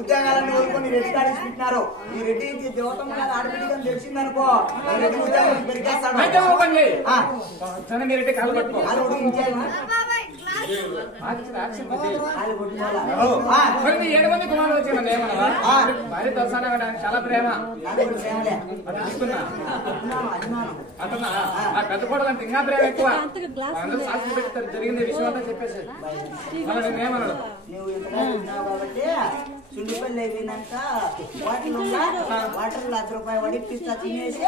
ఉద్యోగాలను కోరుకొని రెడ్డి కాడి పెట్టినారు. ఈ రెడ్డి దేవతమ్మ గారు ఆడబిడ్డని తెలిసిందనుకో రెడ్డి ఉద్యోగం పెరిగేస్తాడు. చాలా ప్రేమ పెద్ద కోడలంటే ఇంకా ప్రేమ ఎక్కువ. సాక్షి పెడతారు జరిగింది విషయం అంతా చెప్పేసి నేనేమన్నాడు కాబట్టి చుండిపల్లి అయిపోయినాక వాటర్లో ₹10 వడిపిస్తా తినేసి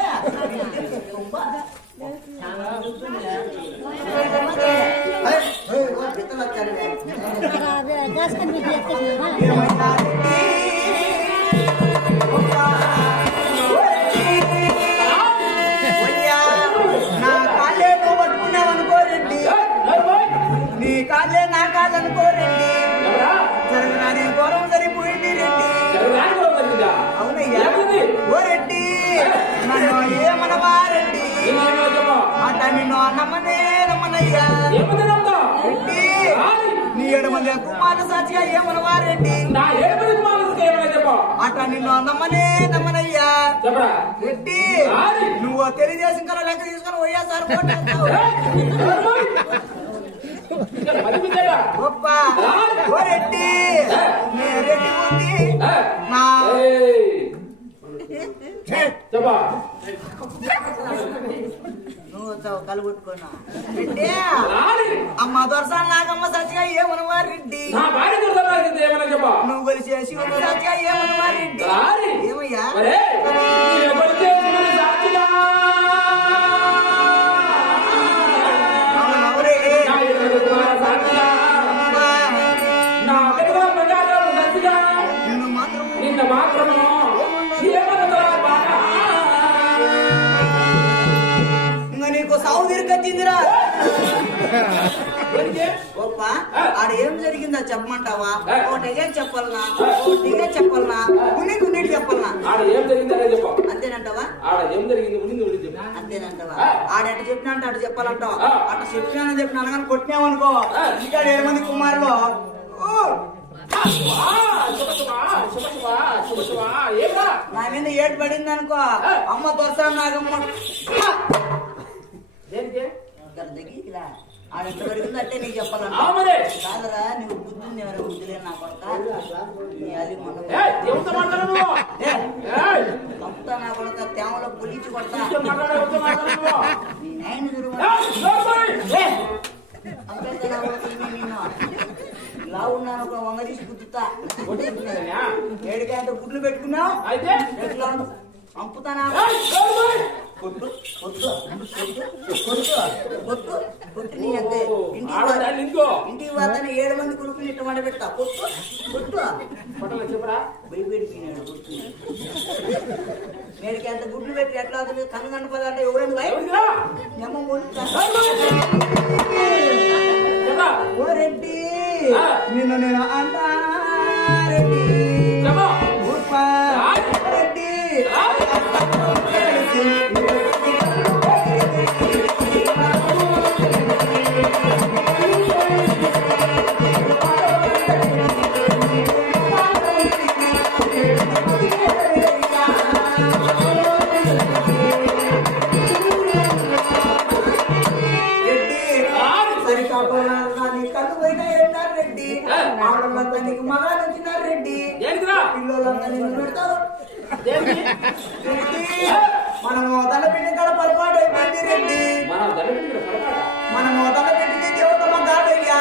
నా కాళ్ళే నువ్వు పట్టుకున్నావనుకో రెడ్డి, నీ కాళ్ళే నా కాళ్ళు అనుకో రెడ్డి, జరగరాని ఘోరం సరిపోయింది రెడ్డి. అవునయ్యా ఓ రెడ్డి నన్ను ఏమనవా రెడ్డి, అట నిన్ను నమ్మనే నమ్మనయ్యా రెడ్డి. నీ 7 మంది కుమార సాక్షిగా ఏమనవా రెడ్డి, అట నిన్ను నమ్మనే నమ్మనయ్యా రెడ్డి. నువ్వు తెలుగుదేశం కన్నా లెక్క తీసుకొని వైఎస్ఆర్ గొప్ప ఓ రెడ్డి నీ రెడ్డి ఉంది నా నువ్వు కలుగుట్టుకున్నా రెడ్డి. అమ్మ దొరసాల నాగమ్మ సచ్చిగా ఏమనవా రెడ్డి, నువ్వు కలిసి శివుడు సచ్చిగా ఏమనవా రెడ్డి. ఏమయ్యా నీకు సాగు తిరిగొచ్చిందిరా గొప్ప. ఆడ ఏం జరిగిందో చెప్పమంటావా? ఒకటిగా చెప్పాలనా, ఒకటిగా చెప్పాలనా, ఉన్నిటి చెప్పాలనా? అంతేనంటావా? అంతేనంటావా? ఆడట చెప్పినా అటు చెప్పాలంటావు. అటు చెప్పినా చెప్పినా కానీ కొట్టినామనుకో ఇంకా 7 మంది కుమారులు నా మీద ఏడు పడింది అనుకో అమ్మ దొరసా నాగమ్మ ఆడెంత పడింది అంటే నీకు చెప్పాలంట కాదరా. నువ్వు బుద్ధుంది ఎవరైనా బుద్ధి లేని నా కొడక మొత్తం నా కొడక తేమలో పులిచి కొడతా నీ నాయన ఇలా ఉన్నాను ఒక వంగ తీసి గుద్దుతా. ఏడికాయంత గుడ్లు పెట్టుకున్నావు ఎట్లా పంపుతానా? కొట్టు కొట్టు కొట్టు కొట్టు కొట్టు నీ అంతే. ఇంటికి పోతానే 7 మంది కొడుకుని ఇట్ట మండ పెడతా. కొట్టు కొట్టు భయపెడిపోయినాడు కొట్టు. ఏడికాయంత గుడ్లు పెట్టి ఎట్లా అవుతుంది? కన్ను పదార్థ ఎవరైనా ఓ రెడ్డి నిన్ను నేను అంటా రెడ్డి రెడ్డి ఆడలంతా నీకు మగాడు వచ్చినారు రెడ్డి, పిల్లలంతా నిన్ను పెడతావు. మనము తలపెట్టి కాడ పొరపాటు అయిపోయింది రెడ్డి. మనము తలపెట్టింది దేవతమ్మ కాదయ్యా.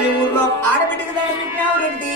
ఈ ఊర్లో ఆడబిడ్డకి దాన్ని పెట్టినావు రెడ్డి.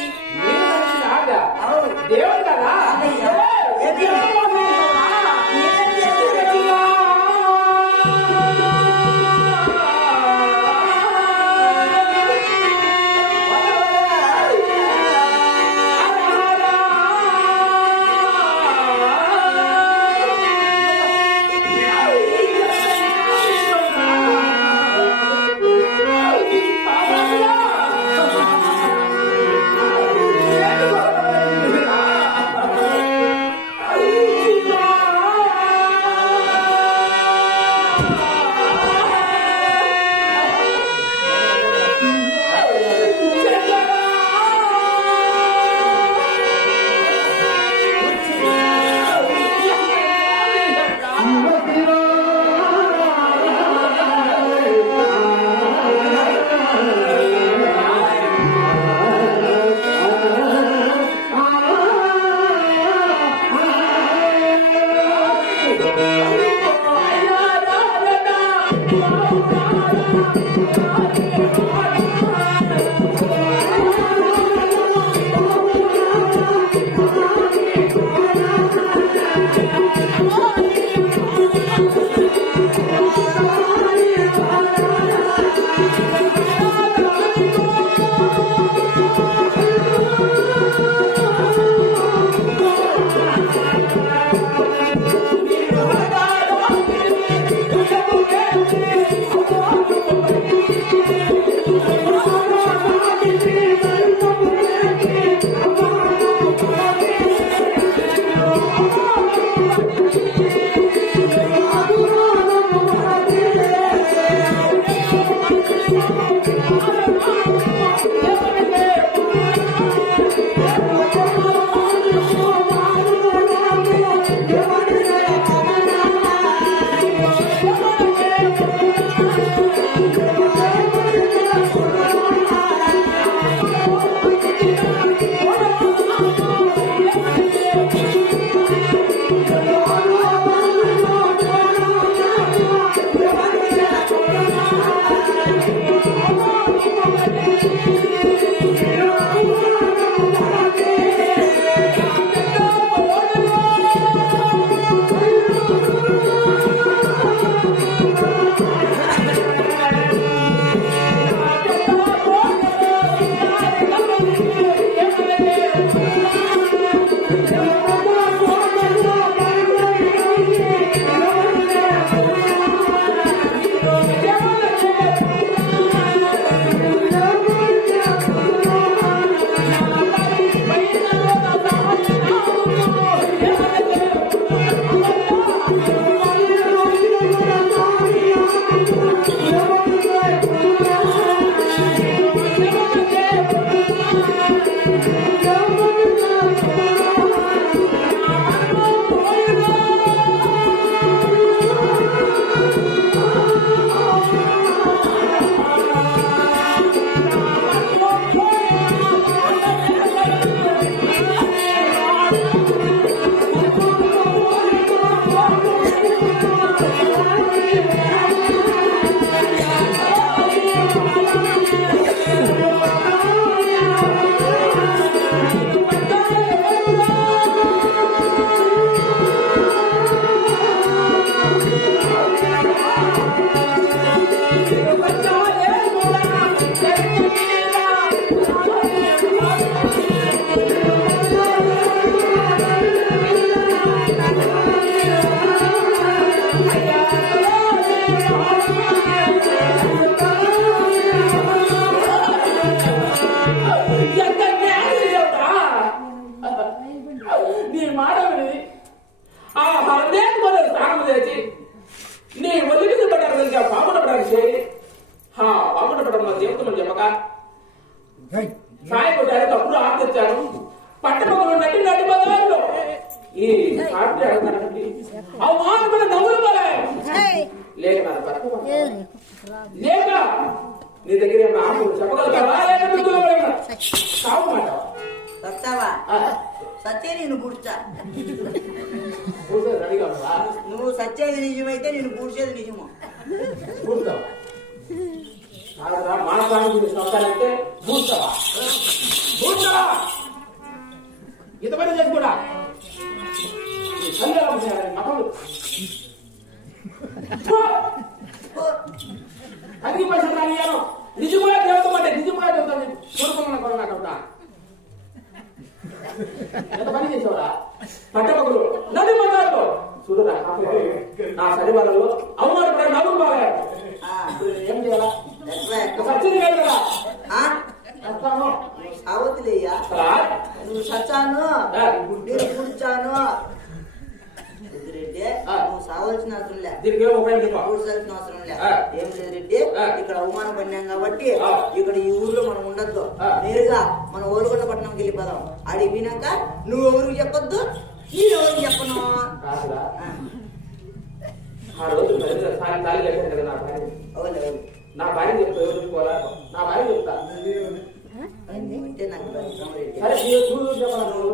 సాయి కొట్టారు అప్పుడు ఆర్తిచ్చాను పట్టణంలో నటి బజార్లో ఈ ఆర్తి అడుగుతానండి అవమానం కూడా నవ్వులు లేక లేక నీ దగ్గర ఏమన్నా ఆకులు చెప్పగలుగుతావా కావు మాట చెప్తావా సత్య నేను పూడ్చా రెడీగా ఉన్నావా నువ్వు సత్యేది నిజమైతే నేను పూడ్చేది నిజము పూడతావా మానసానికి సంవత్సరాలంటే పూడతావా పూడతావా ఇంతమంది చేసి కూడా అగ్ని పైసలు రానియాను నిజంగా దేవతమంటే నిజంగా దేవత చూడుకోమని నాకవుతా ఎంత పని చేసేవారా పట్టపగులు నది మందాల్లో చూడరా నా శరీరాలలో అవమానపడే నవ్వులు బాగా ఏం చేయాలా సత్యం కాదు కదా సావతిలేయ్యా నువ్వు సచ్చాను నేను పుడిచాను రెడ్డి నువ్వు సావాల్సిన అవసరం పూడ్చాల్సిన అవసరం లే ఏం లేదు రెడ్డి ఇక్కడ అవమానం పడినాం కాబట్టి ఇక్కడ ఈ ఊర్లో మనం ఉండద్దు నేరుగా మన ఓలుగొండ పట్టణంకి వెళ్ళిపోదాం ఆడికి పోయినాక నువ్వు ఎవరికి చెప్పొద్దు నేను ఎవరికి చెప్పను నా భార్య చెప్తా ఎవరుకోవాలా నా భార్య చెప్తా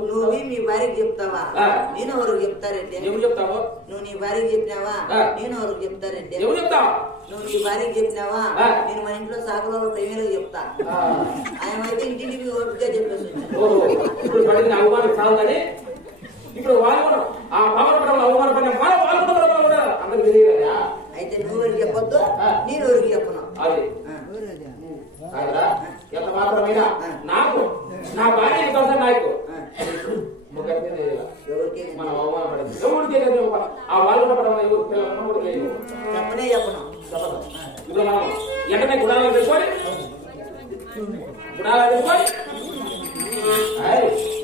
నువ్వు మీ భార్యకి చెప్తావా నేను ఎవరికి చెప్తారంటే నువ్వు చెప్తావు నువ్వు నీ భార్యకి చెప్పినావా నేను ఎవరికి చెప్తారంటే నువ్వు చెప్తావు నువ్వు నీ భార్యకి చెప్పినావా నేను మన ఇంట్లో సాగులో ప్రేమలకు చెప్తా ఆయన అయితే ఇంటింటికి ఓపికగా చెప్పేసి ఇప్పుడు పడిన అవమానం చాలని ఇప్పుడు వాళ్ళు కూడా ఆ బాధపడడం అవమానపడిన వాళ్ళు కూడా అందరికి తెలియదా అయితే నువ్వు ఎవరికి చెప్పొద్దు నేను ఎవరికి చెప్పను అది ఎంత మాత్రమైనా నాకు నా భార్య కోసం నాకు మనం అవమానపడింది ఎవరు తెలియదు ఆ వాళ్ళు కూడా లేదు చెప్పనే చెప్పను ఇప్పుడు మనం ఎంటనే గుణాలు తెచ్చుకొని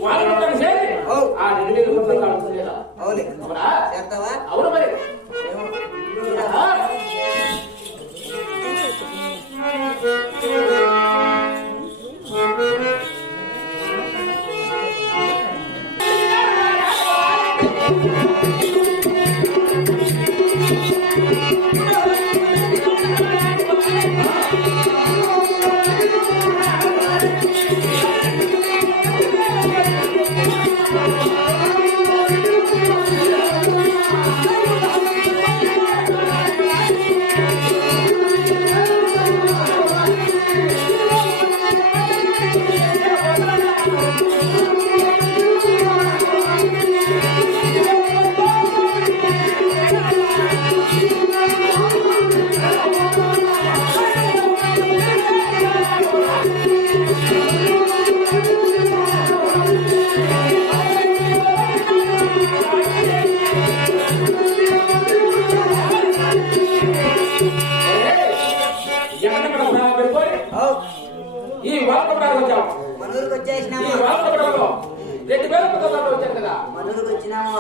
వాళ్ళు చేసి ఆ నిర్ణయం చేస్తావా అవును మరి మనూరుకి వచ్చినాము